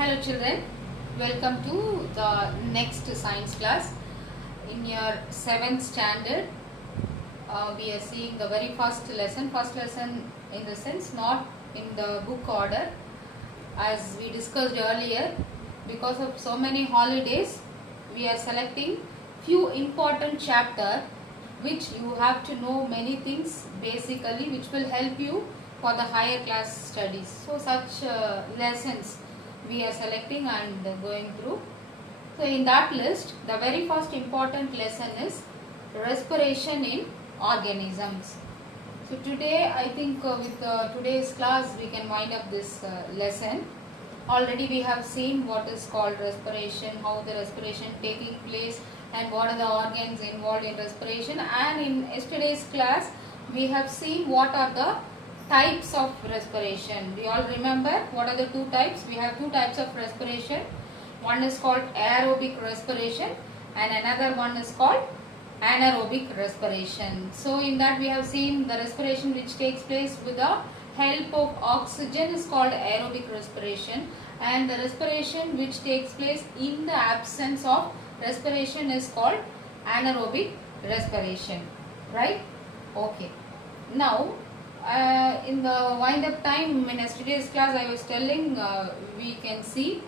Hello children, welcome to the next science class. In your 7th standard, we are seeing the very first lesson. First lesson in the sense not in the book order, as we discussed earlier. Because of so many holidays, we are selecting few important chapter which you have to know many things basically, which will help you for the higher class studies. So such lessons we are selecting and going through. So in that list, the very first important lesson is respiration in organisms. So today I think with today's class we can wind up this lesson. Already we have seen what is called respiration, how the respiration taking place and what are the organs involved in respiration, and in yesterday's class we have seen what are the types of respiration. We all remember what are the two types? We have two types of respiration. One is called aerobic respiration and another one is called anaerobic respiration. So in that we have seen the respiration which takes place with the help of oxygen is called aerobic respiration, and the respiration which takes place in the absence of respiration is called anaerobic respiration, right? Okay. Now in the wind up time in yesterday's class I was telling we can see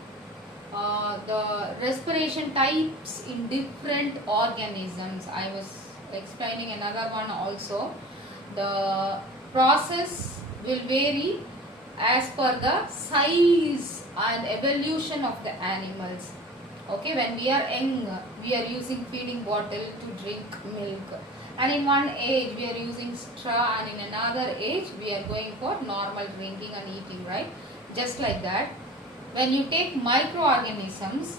the respiration types in different organisms. I was explaining another one also. The process will vary as per the size and evolution of the animals. Okay, when we are young, we are using feeding bottle to drink milk, and in one age we are using straw, and in another age we are going for normal drinking and eating, right? Just like that, when you take microorganisms,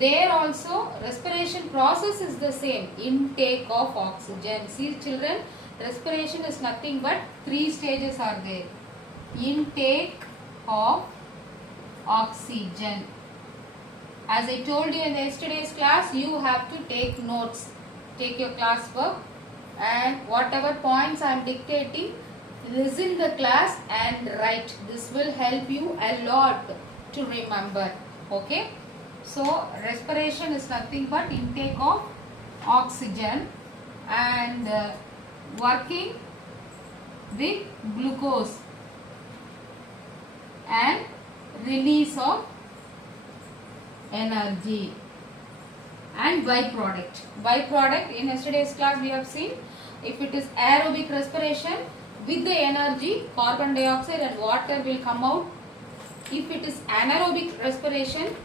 there also respiration process is the same. Intake of oxygen. See children, respiration is nothing but three stages are there. Intake of oxygen. As I told you in yesterday's class, you have to take notes. Take your classwork and whatever points I am dictating, listen the class and write. This will help you a lot to remember. Okay. So respiration is nothing but intake of oxygen and working with glucose and release of energy and byproduct. In yesterday's class we have seen, if it is aerobic respiration, with the energy carbon dioxide and water will come out. If it is anaerobic respiration,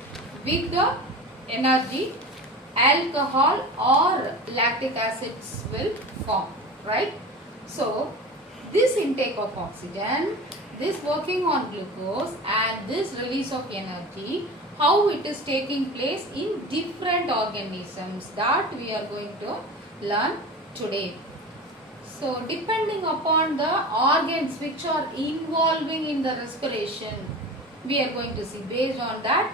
with the energy alcohol or lactic acids will form, right? So this intake of oxygen, this working on glucose and this release of energy, how it is taking place in different organisms, that we are going to learn today. So depending upon the organs which are involving in the respiration, we are going to see based on that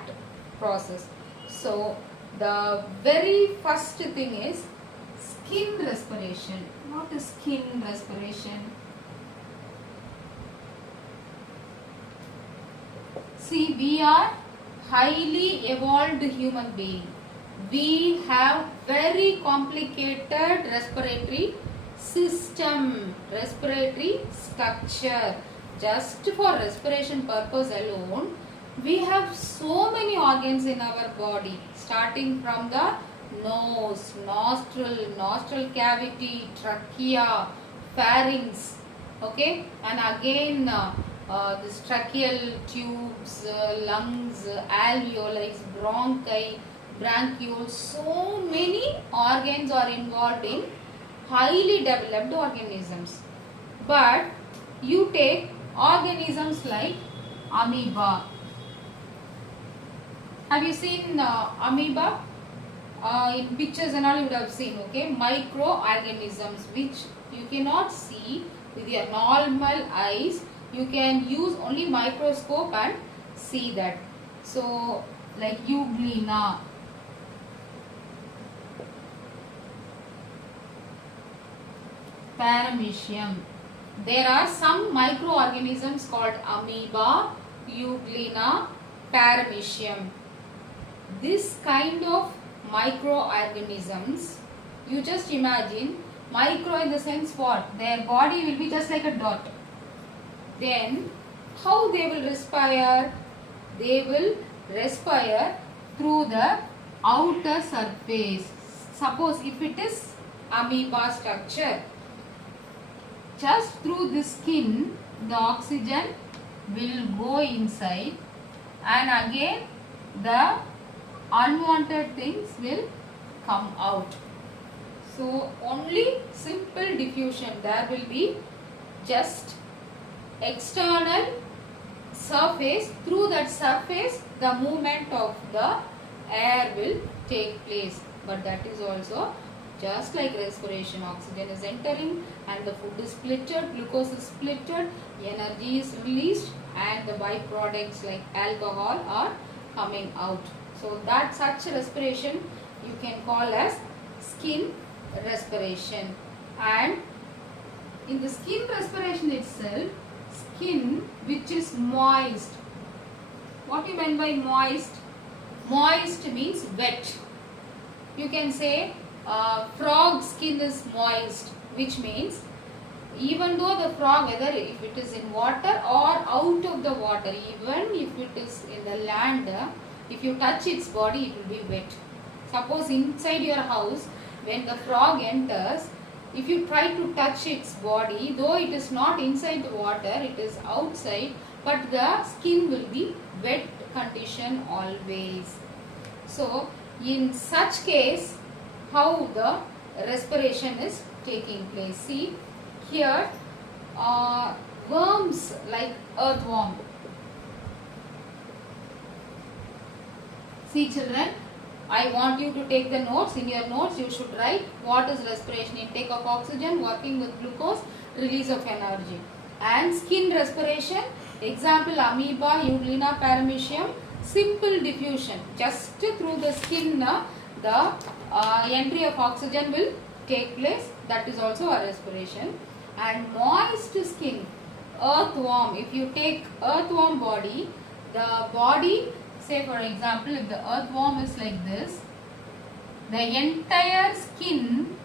process. So the very first thing is skin respiration. What is skin respiration? See, we are highly evolved human being. We have very complicated respiratory system, respiratory structure. Just for respiration purpose alone, we have so many organs in our body, starting from the nose, nostril cavity, trachea, pharynx, okay, and again this tracheal tubes, lungs, alveoli, bronchi, bronchioles. So many organs are involved in highly developed organisms. But you take organisms like amoeba. Have you seen amoeba? In pictures and all you would have seen, okay, microorganisms which you cannot see with your normal eyes. You can use only microscope and see that. So like euglena, paramecium. There are some microorganisms called amoeba, euglena, paramecium. This kind of microorganisms, you just imagine, micro in the sense what? Their body will be just like a dot. Then how they will respire? They will respire through the outer surface. Suppose if it is amoeba structure, just through the skin the oxygen will go inside, and again the unwanted things will come out. So only simple diffusion, there will be just external surface, through that surface the movement of the air will take place, but that is also just like respiration. Oxygen is entering and the food is splitted, glucose is splitted, energy is released, and the byproducts like alcohol are coming out. So that such respiration you can call as skin respiration. And in the skin respiration itself, skin which is moist. What you mean by moist? Moist means wet. You can say frog skin is moist, which means even though the frog, whether if it is in water or out of the water, even if it is in the land, if you touch its body it will be wet. Suppose inside your house, when the frog enters, if you try to touch its body, though it is not inside the water, it is outside, but the skin will be wet condition always. So in such case, how the respiration is taking place? See here, worms like earthworm. See children, I want you to take the notes. In your notes you should write what is respiration: intake of oxygen, working with glucose, release of energy. And skin respiration, example amoeba, Euglena, paramecium, simple diffusion, just through the skin the entry of oxygen will take place, that is also a respiration. And moist skin, earthworm, if you take earthworm body, the body, say for example if the earthworm is like this, the entire skin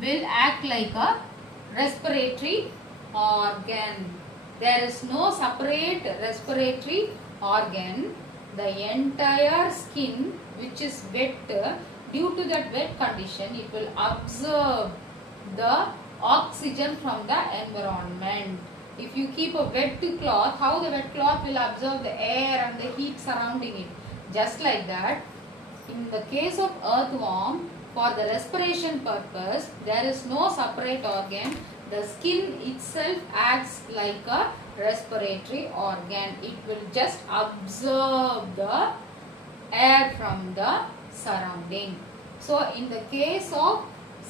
will act like a respiratory organ. There is no separate respiratory organ. The entire skin which is wet, due to that wet condition, it will absorb the oxygen from the environment. If you keep a wet cloth, how the wet cloth will absorb the air and the heat surrounding it? Just like that, in the case of earthworm, for the respiration purpose, there is no separate organ. The skin itself acts like a respiratory organ. It will just absorb the air from the surrounding. So in the case of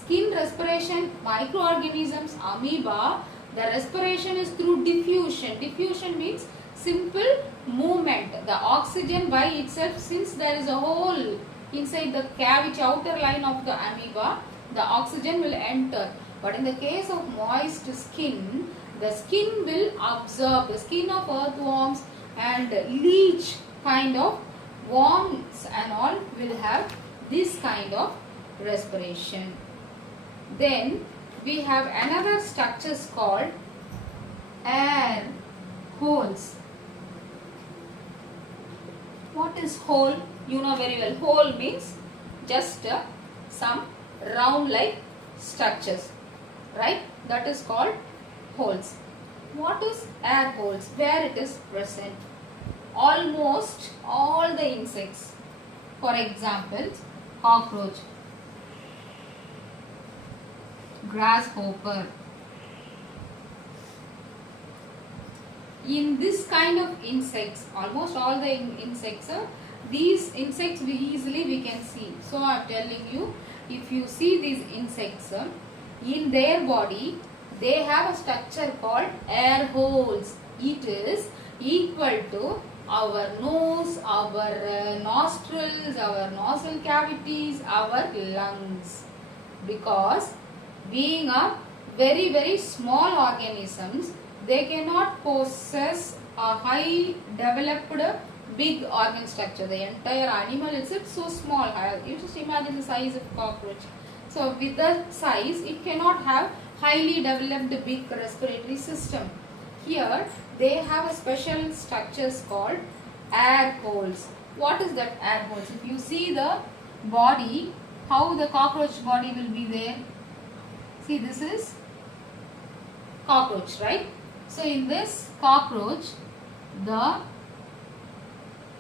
skin respiration, microorganisms, amoeba, the respiration is through diffusion. Diffusion means simple movement. The oxygen by itself, since there is a hole inside the cavity, outer line of the amoeba, the oxygen will enter. But in the case of moist skin, the skin will absorb, the skin of earthworms and leech kind of worms and all will have this kind of respiration. Then we have another structures called air holes. What is hole? You know very well. Hole means just some round like structures, right? That is called holes. What is air holes? Where it is present? Almost all the insects. For example, cockroach, grasshopper. In this kind of insects, almost all the insects, these insects we can see. So I am telling you, if you see these insects, in their body they have a structure called air holes. It is equal to our nose, our nostrils, our nostril cavities, our lungs. Because being a very small organisms, they cannot possess a high developed big organ structure. The entire animal itself so small. You just imagine the size of cockroach. So with that size, it cannot have highly developed big respiratory system. Here they have a special structures called air holes. What is that air holes? If you see the body, how the cockroach body will be there. See, this is cockroach, right? So in this cockroach, the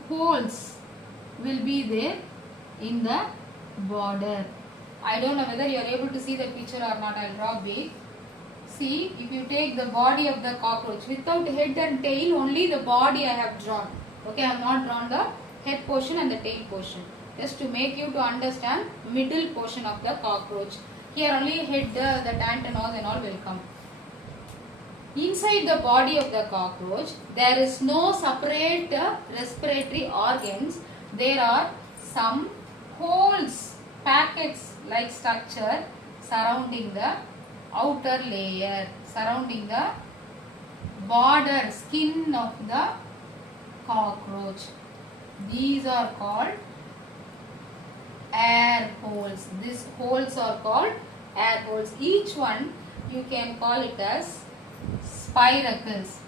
holes will be there in the border. I don't know whether you are able to see the picture or not. I will draw big. See, if you take the body of the cockroach without head and tail, only the body I have drawn. Okay, I have not drawn the head portion and the tail portion. Just to make you to understand middle portion of the cockroach. Here only head, the antennas and all will come. Inside the body of the cockroach, there is no separate respiratory organs. There are some holes, packets like structure surrounding the outer layer, surrounding the border skin of the cockroach. These are called air holes. These holes are called air holes. Each one you can call it as spiracles.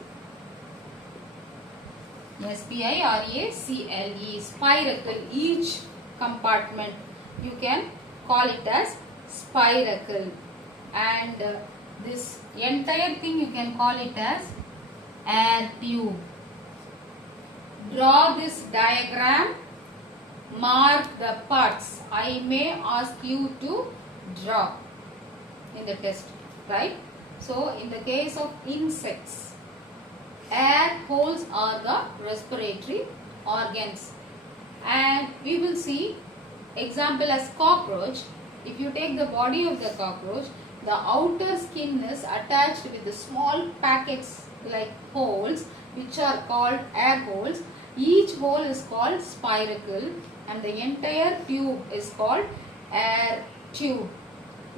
S-P-I-R-A-C-L-E. Spiracle. Each compartment you can call it as spiracle. And this entire thing you can call it as air tube. Draw this diagram. Mark the parts. I may ask you to draw in the test, right? So, in the case of insects, air holes are the respiratory organs. And we will see example as cockroach. If you take the body of the cockroach, the outer skin is attached with the small packets like holes, which are called air holes. Each hole is called spiracle and the entire tube is called air tube.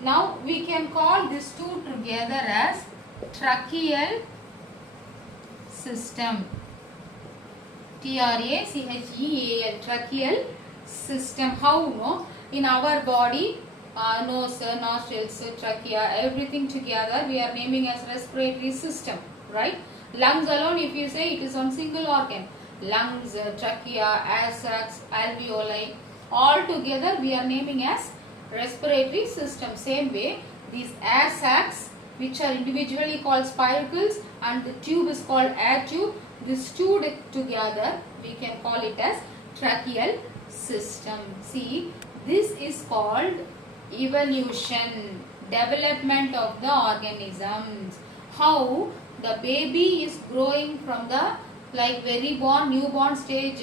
Now we can call these two together as tracheal system. T-R-A-C-H-E-A-L, tracheal system. How? No? In our body, nose, nostrils, trachea, everything together we are naming as respiratory system, right? Lungs alone, if you say, it is one single organ. Lungs, trachea, air sacs, alveoli, all together we are naming as respiratory system. Same way, these air sacs, which are individually called spiracles, and the tube is called air tube. These two together we can call it as tracheal system. See, this is called evolution, development of the organisms. How the baby is growing from the very newborn stage,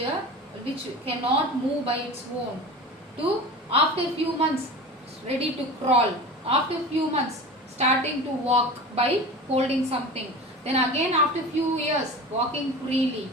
which cannot move by its own, to after few months ready to crawl, after few months starting to walk by holding something, then again after few years walking freely.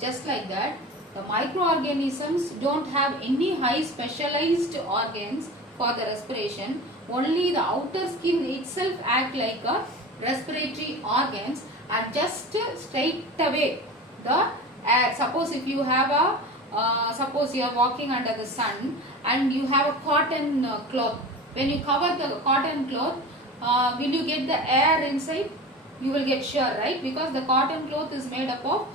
Just like that, the microorganisms don't have any high specialized organs for the respiration. Only the outer skin itself act like a respiratory organs, and just straight away the air. Suppose if you have a suppose you are walking under the sun and you have a cotton cloth. When you cover the cotton cloth, will you get the air inside? You will get sure, right? Because the cotton cloth is made up of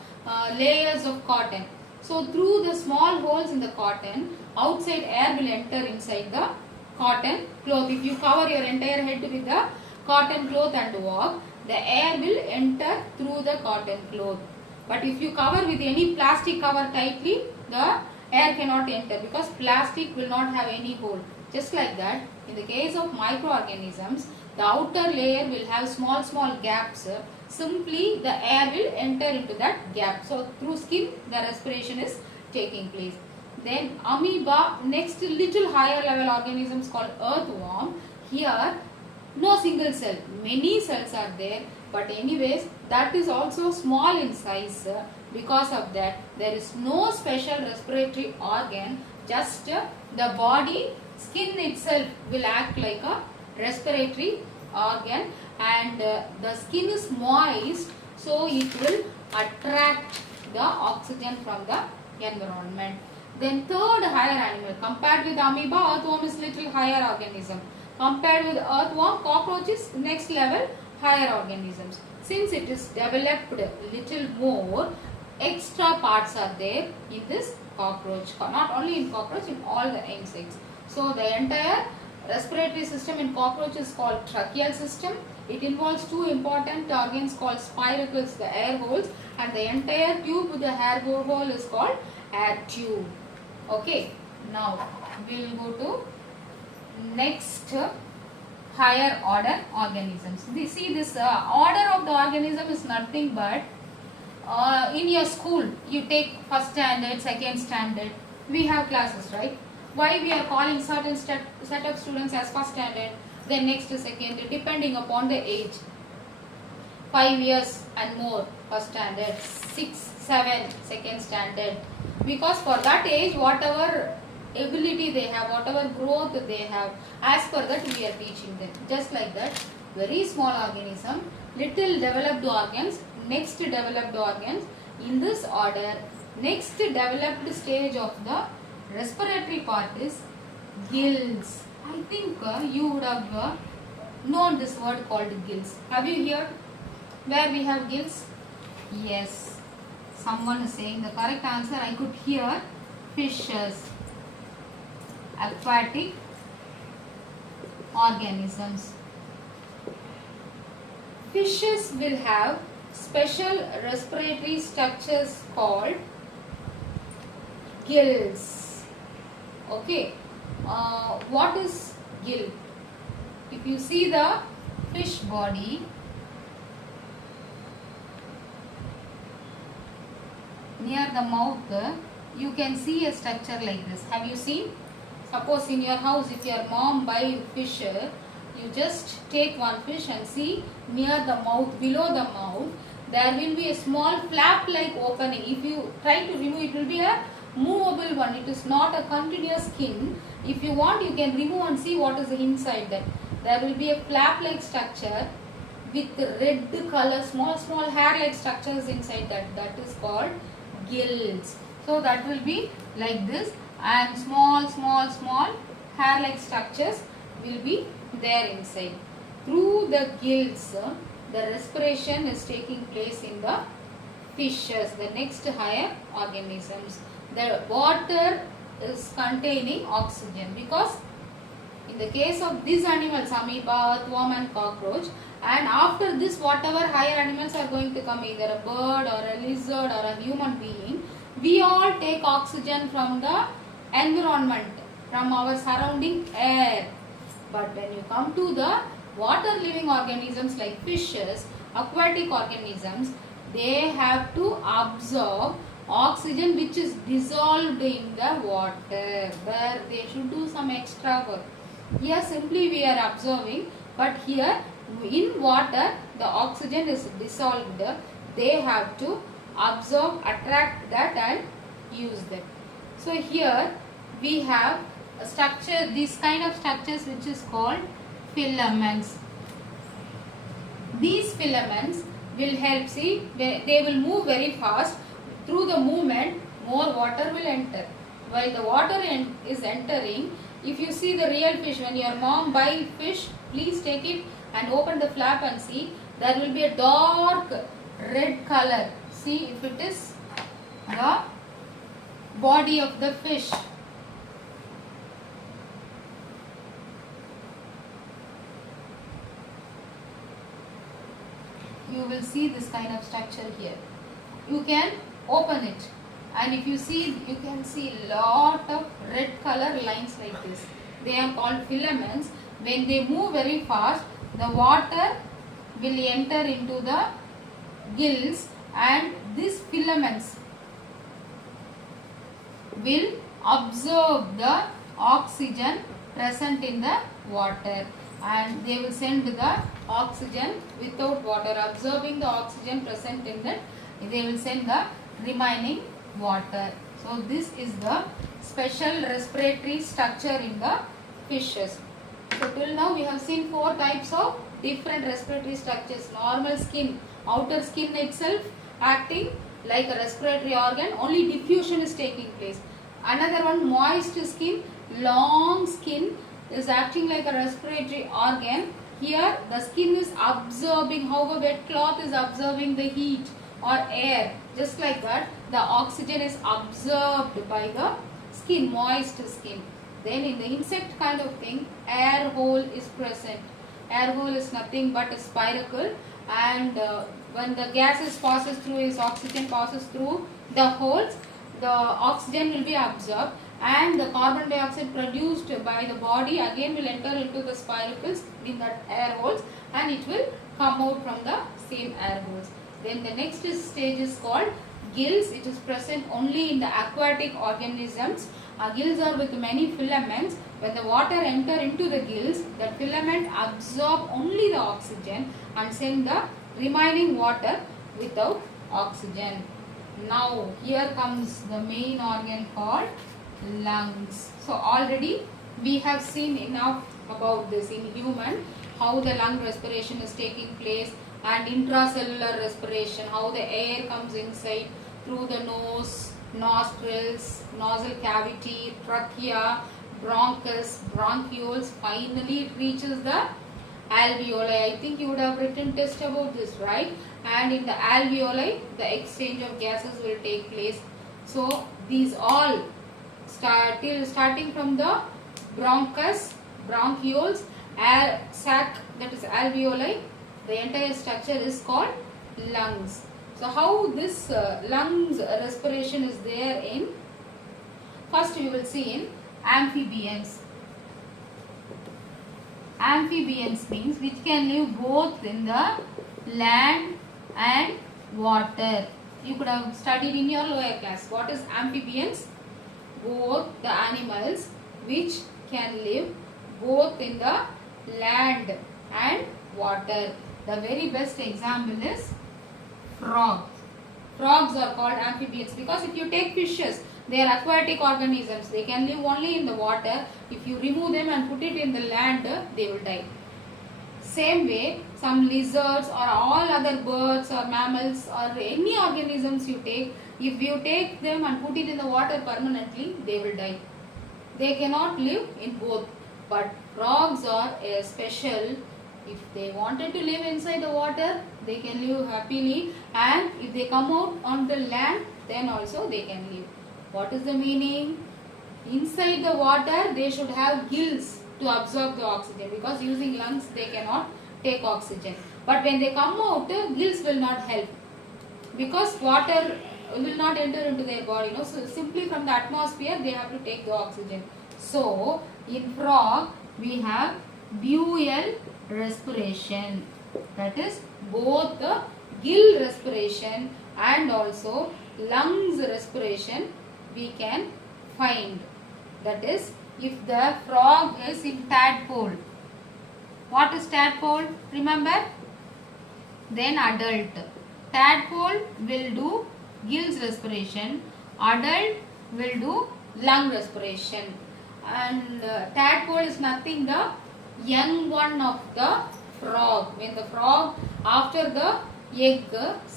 layers of cotton. So through the small holes in the cotton, outside air will enter inside the cotton cloth. If you cover your entire head with the cotton cloth and walk, the air will enter through the cotton cloth. But if you cover with any plastic cover tightly, the air cannot enter because plastic will not have any hole. Just like that, in the case of microorganisms, the outer layer will have small gaps. Simply the air will enter into that gap. So through skin the respiration is taking place. Then amoeba, next little higher level organisms called earthworm. Here no single cell, many cells are there, but anyways that is also small in size. Because of that there is no special respiratory organ, just the body skin itself will act like a respiratory organ, and the skin is moist, so it will attract the oxygen from the environment. Then third higher animal, compared with amoeba, earthworm is little higher organism. Compared with earthworm, cockroach is next level higher organisms. Since it is developed little more, extra parts are there in this cockroach. Not only in cockroach, in all the insects. So the entire respiratory system in cockroach is called tracheal system. It involves two important organs called spiracles, the air holes, and the entire tube with the air hole is called air tube. Okay, now we will go to next higher order organisms. See this order of the organism is nothing but in your school you take first standard, second standard, we have classes, right? Why we are calling certain set of students as first standard, then next second, depending upon the age. 5 years and more first standard, 6, 7 second standard, because for that age whatever ability they have, whatever growth they have, as per that we are teaching them. Just like that, very small organism, little developed organs, next developed organs, in this order. Next developed stage of the respiratory part is gills. I think you would have known this word called gills. Have you heard where we have gills? Yes, someone is saying the correct answer. I could hear fishes, aquatic organisms. Fishes will have special respiratory structures called gills. Okay, what is gill? If you see the fish body, near the mouth, you can see a structure like this. Have you seen? Suppose in your house, if your mom buy fish, you just take one fish and see near the mouth, below the mouth, there will be a small flap like opening. If you try to remove, it will be a movable one. It is not a continuous skin. If you want, you can remove and see what is inside that. There will be a flap like structure with red color, small hair like structures inside that. That is called gills. So that will be like this, and small hair like structures will be there inside. Through the gills, the respiration is taking place in the fishes, the next higher organisms. The water is containing oxygen, because in the case of these animals, amoeba, earthworm and cockroach, and after this whatever higher animals are going to come, either a bird or a lizard or a human being, we all take oxygen from the environment, from our surrounding air. But when you come to the water living organisms like fishes, aquatic organisms, they have to absorb oxygen which is dissolved in the water, where they should do some extra work. Here simply we are observing, but here in water the oxygen is dissolved. They have to absorb, attract that and use that. So here we have a structure, this kind of structures which is called filaments. These filaments will help, see, they will move very fast. Through the movement, more water will enter. While the water is entering, if you see the real fish, when your mom buy fish, please take it and open the flap and see, there will be a dark red color. See, if it is the body of the fish. You will see this kind of structure here. You can open it, and if you see, you can see lot of red color lines like this. They are called filaments. When they move very fast, the water will enter into the gills, and these filaments will absorb the oxygen present in the water, and they will send the oxygen without water. Absorbing the oxygen present in that, they will send the remaining water. So this is the special respiratory structure in the fishes. So till now we have seen 4 types of different respiratory structures. Normal skin, outer skin itself acting like a respiratory organ, only diffusion is taking place. Another one, moist skin, long skin is acting like a respiratory organ. Here the skin is absorbing, how a wet cloth is absorbing the heat or air, just like that the oxygen is absorbed by the skin, moist skin. Then in the insect kind of thing, air hole is present. Air hole is nothing but a spiracle, and when the gases passes through, is oxygen passes through the holes, the oxygen will be absorbed, and the carbon dioxide produced by the body again will enter into the spiracles in that air holes, and it will come out from the same air holes. Then the next stage is called gills. It is present only in the aquatic organisms. Gills are with many filaments. When the water enter into the gills, the filament absorb only the oxygen and send the remaining water without oxygen. Now here comes the main organ called lungs. So already we have seen enough about this in human, how the lung respiration is taking place, and intracellular respiration, how the air comes inside through the nose, nostrils, nasal cavity, trachea, bronchus, bronchioles, finally it reaches the alveoli. I think you would have written test about this, right? And in the alveoli, the exchange of gases will take place. So these all starting from the bronchus, bronchioles, air sac, that is alveoli, the entire structure is called lungs. So how this lungs respiration is there in, first we will see in amphibians. Amphibians means which can live both in the land and water. You could have studied in your lower class. What is amphibians? Both the animals which can live both in the land and water. The very best example is frog. Frogs are called amphibians because if you take fishes, they are aquatic organisms. They can live only in the water. If you remove them and put it in the land, they will die. Same way, some lizards or all other birds or mammals or any organisms you take, if you take them and put it in the water permanently, they will die. They cannot live in both. But frogs are a special. If they wanted to live inside the water, they can live happily, and if they come out on the land, then also they can live. What is the meaning? Inside the water, they should have gills to absorb the oxygen, because using lungs they cannot take oxygen. But when they come out, gills will not help, because water will not enter into their body. So simply from the atmosphere they have to take the oxygen. So in frog we have buoyal respiration, that is both the gill respiration and also lungs respiration we can find. That is, if the frog is in tadpole. What is tadpole? Remember? Then adult. Tadpole will do gills respiration, adult will do lung respiration. And tadpole is nothing, the young one of the frog. When the frog, after the egg,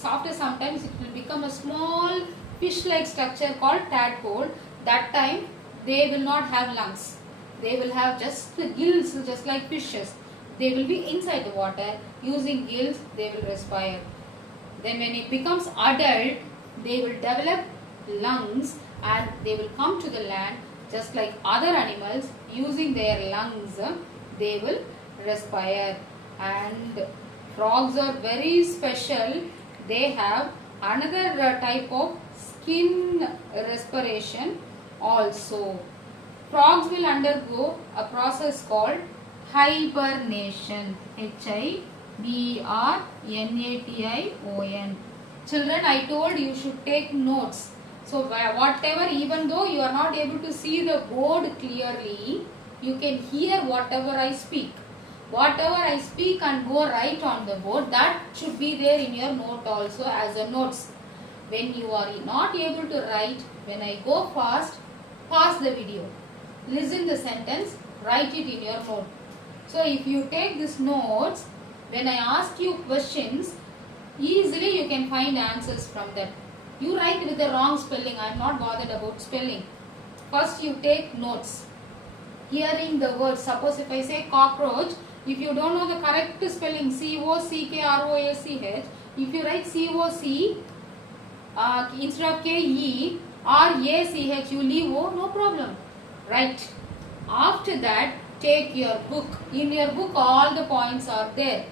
after sometimes it will become a small fish-like structure called tadpole. That time they will not have lungs. They will have just the gills, just like fishes. They will be inside the water. Using gills, they will respire. Then when it becomes adult, they will develop lungs and they will come to the land just like other animals. Using their lungs, they will respire. And frogs are very special. They have another type of skin respiration also. Frogs will undergo a process called hibernation. Hibernation. Children, I told you should take notes. So whatever, even though you are not able to see the board clearly, you can hear whatever I speak. Whatever I speak and go write on the board, that should be there in your note also as a notes. When you are not able to write, when I go fast, pause the video. Listen the sentence, write it in your note. So if you take these notes, when I ask you questions, easily you can find answers from that. You write with the wrong spelling. I am not bothered about spelling. First you take notes. Hearing the words. Suppose if I say cockroach, if you don't know the correct spelling, COCKROACH, if you write COC instead of KE or ACH, you leave O, no problem. Right. After that, take your book. In your book, all the points are there.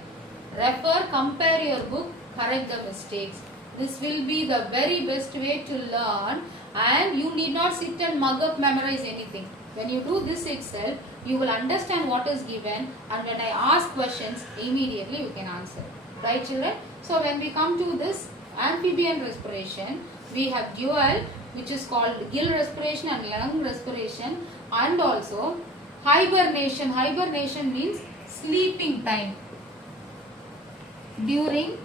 Refer, compare your book, correct the mistakes. This will be the very best way to learn, and you need not sit and mug up, memorize anything. When you do this itself, you will understand what is given, and when I ask questions, immediately you can answer. Right, children? So when we come to this amphibian respiration, we have dual, which is called gill respiration and lung respiration, and also hibernation. Hibernation means sleeping time. During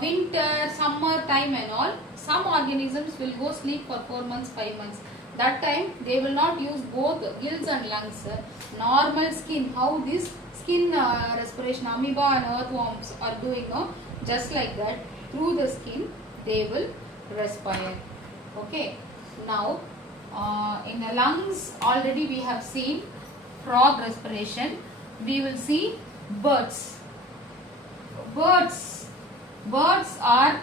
winter, summer time and all, some organisms will go sleep for 4 months, 5 months. That time they will not use both gills and lungs. Normal skin, how this skin respiration, amoeba and earthworms are doing, just like that, through the skin they will respire. Okay. Now in the lungs already we have seen frog respiration. We will see birds. Birds are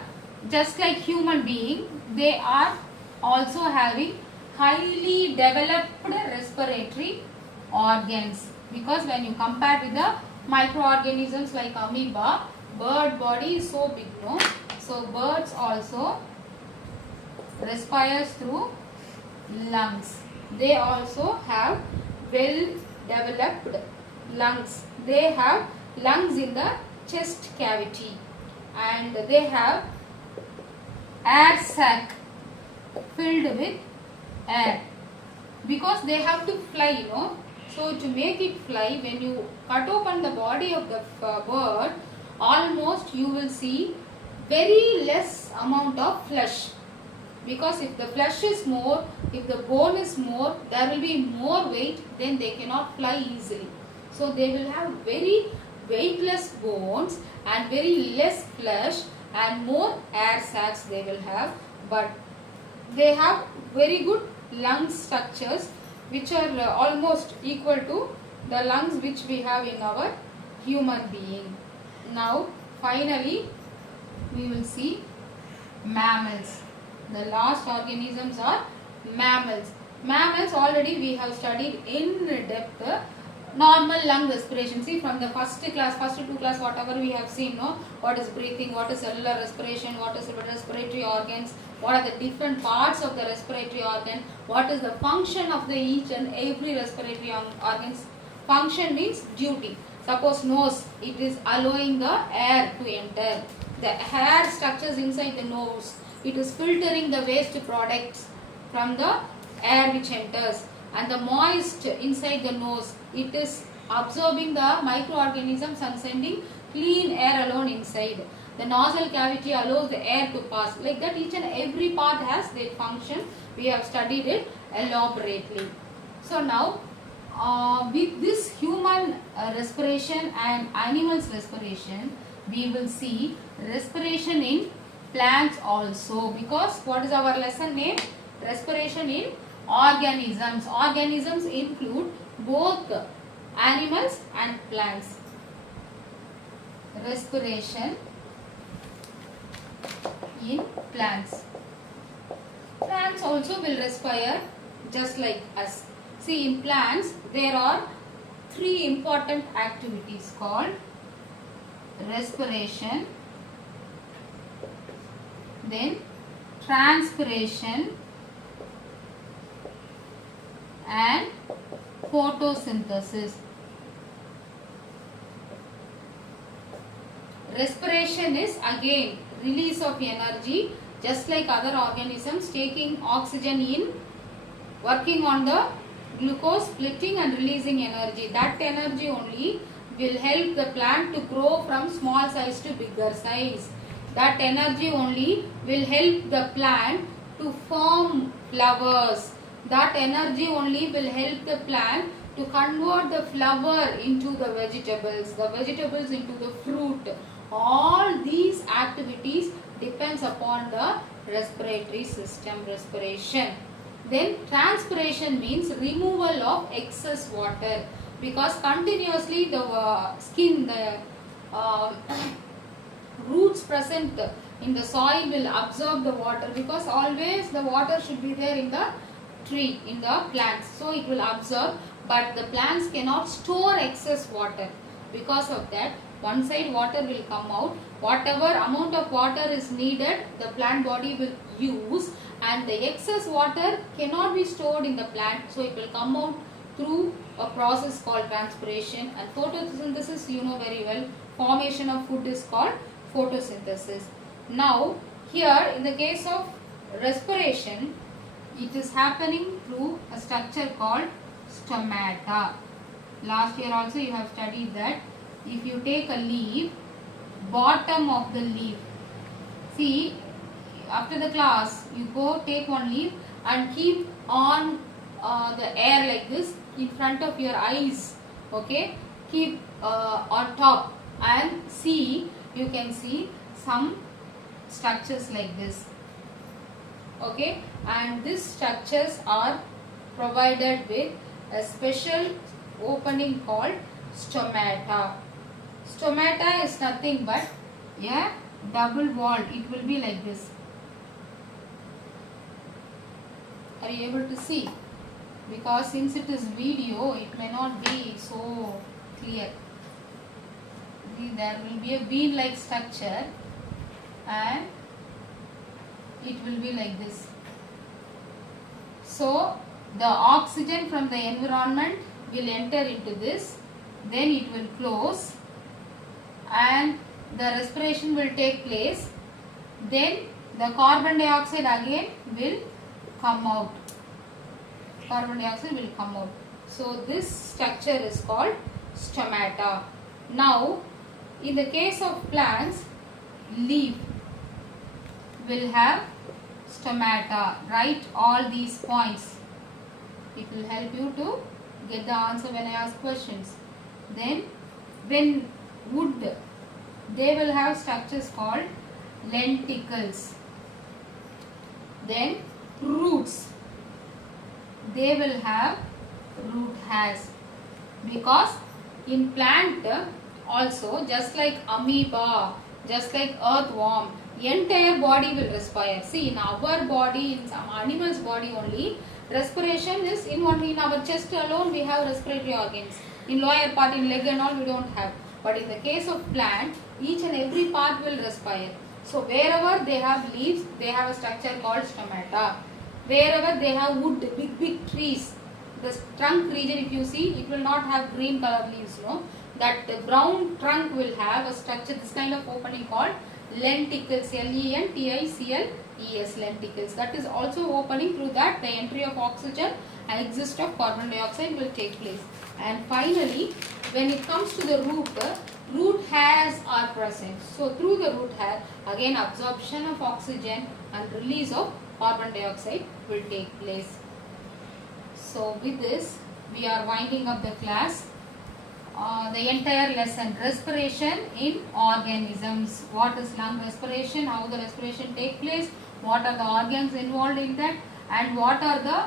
just like human being. They are also having highly developed respiratory organs, because when you compare with the microorganisms like amoeba, bird body is so big, no? So birds also respires through lungs. They also have well developed lungs. They have lungs in the chest cavity, and they have air sac filled with air, because they have to fly, So to make it fly, when you cut open the body of the bird, almost you will see very less amount of flesh, because if the flesh is more, if the bone is more, there will be more weight, then they cannot fly easily. So they will have very weightless bones and very less flesh and more air sacs they will have, but they have very good lung structures which are almost equal to the lungs which we have in our human being. Now finally we will see mammals. The last organisms are mammals. Mammals already we have studied in depth. Normal lung respiration. See, from the first two class, whatever we have seen, what is breathing, what is cellular respiration, what is respiratory organs, what are the different parts of the respiratory organ, what is the function of the each and every respiratory organs. Function means duty. Suppose nose, it is allowing the air to enter. The air structures inside the nose, it is filtering the waste products from the air which enters. And the moist inside the nose, it is absorbing the microorganisms and sending clean air alone inside. The nostril cavity allows the air to pass. Like that, each and every part has their function. We have studied it elaborately. So now with this human respiration and animals respiration, we will see respiration in plants also, because what is our lesson name? Respiration in organisms. Organisms include both animals and plants. Respiration in plants. Plants also will respire just like us. See, in plants there are three important activities called respiration, then transpiration and photosynthesis. Respiration is again release of energy, just like other organisms, taking oxygen in, working on the glucose, splitting and releasing energy. That energy only will help the plant to grow from small size to bigger size. That energy only will help the plant to form flowers. That energy only will help the plant to convert the flower into the vegetables into the fruit. All these activities depends upon the respiratory system, respiration. Then transpiration means removal of excess water, because continuously the skin, the roots present in the soil will absorb the water, because always the water should be there in the tree, in the plants, so it will absorb, but the plants cannot store excess water. Because of that, one side water will come out, whatever amount of water is needed the plant body will use, and the excess water cannot be stored in the plant, so it will come out through a process called transpiration. And photosynthesis, you know very well, formation of food is called photosynthesis. Now here in the case of respiration, it is happening through a structure called stomata. Last year also you have studied that. If you take a leaf, bottom of the leaf, see, after the class you go take one leaf and keep on the air like this in front of your eyes, okay, keep on top and see, you can see some structures like this, okay, and these structures are provided with a special opening called stomata. Stomata is nothing but a double walled, it will be like this. Are you able to see? Because since it is video, it may not be so clear. There will be a bean like structure and it will be like this. So the oxygen from the environment will enter into this, then it will close and the respiration will take place, then the carbon dioxide again will come out. Carbon dioxide will come out. So this structure is called stomata. Now in the case of plants, leaf will have stomata. Write all these points. It will help you to get the answer when I ask questions. Then when wood, they will have structures called lenticles. Then roots, they will have root hairs, because in plant also, just like amoeba, just like earthworm, entire body will respire. See, in our body, in some animals body only, respiration is in only in our chest alone we have respiratory organs. In lower part, in leg and all we don't have. But in the case of plant, each and every part will respire. So wherever they have leaves, they have a structure called stomata. Wherever they have wood, big trees, the trunk region, if you see, it will not have green color leaves, no. That the brown trunk will have a structure, this kind of opening called lenticles, lenticles, lenticles. That is also opening, through that the entry of oxygen and exit of carbon dioxide will take place. And finally, when it comes to the root hairs are present. So through the root hair, again absorption of oxygen and release of carbon dioxide will take place. So with this, we are winding up the class. The entire lesson, respiration in organisms. What is lung respiration, how the respiration take place, what are the organs involved in that, and what are the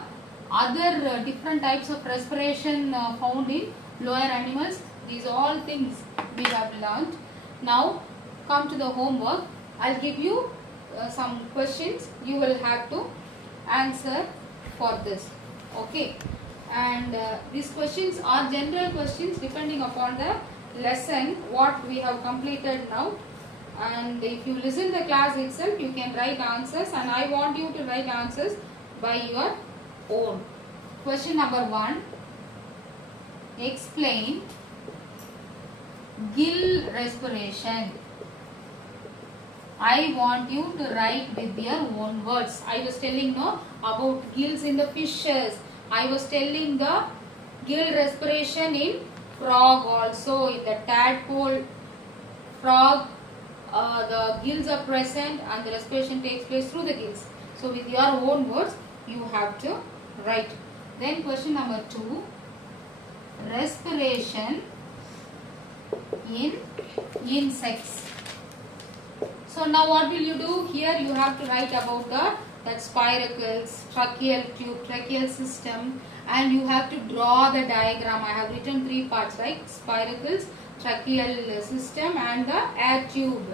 other different types of respiration found in lower animals. These all things we have learnt. Now come to the homework. I'll give you some questions. You will have to answer for this. Okay. And these questions are general questions depending upon the lesson what we have completed now. And if you listen the class itself, you can write answers, and I want you to write answers by your own. Question number 1. Explain gill respiration. I want you to write with your own words. I was telling no about gills in the fishes. I was telling the gill respiration in frog also. In the tadpole frog, the gills are present and the respiration takes place through the gills. So with your own words, you have to write. Then question number 2. Respiration in insects. So now what will you do? Here you have to write about that spiracles, tracheal tube, tracheal system, and you have to draw the diagram. I have written 3 parts, right? Spiracles, tracheal system, and the air tube.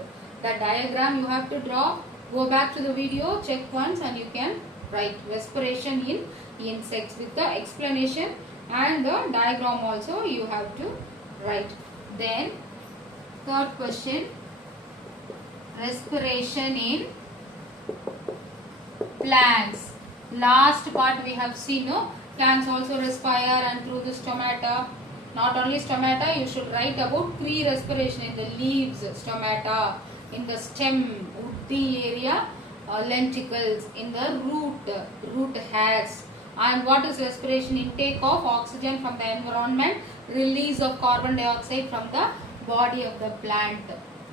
The diagram you have to draw. Go back to the video, check once, and you can write respiration in insects with the explanation and the diagram also you have to write. Then third question, respiration in plants. Last part we have seen, no? Plants also respire and through the stomata. Not only stomata, you should write about 3 respiration in the leaves, stomata, in the stem, woody area, lenticles, in the root hairs. And what is respiration? Intake of oxygen from the environment, release of carbon dioxide from the body of the plant.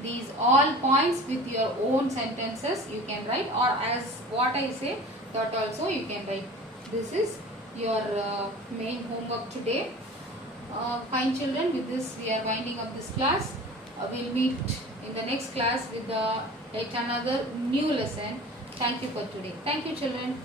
These all points with your own sentences you can write, or as what I say that also you can write. This is your main homework today. Fine children, with this we are winding up this class. We'll meet in the next class with yet another new lesson. Thank you for today. Thank you children.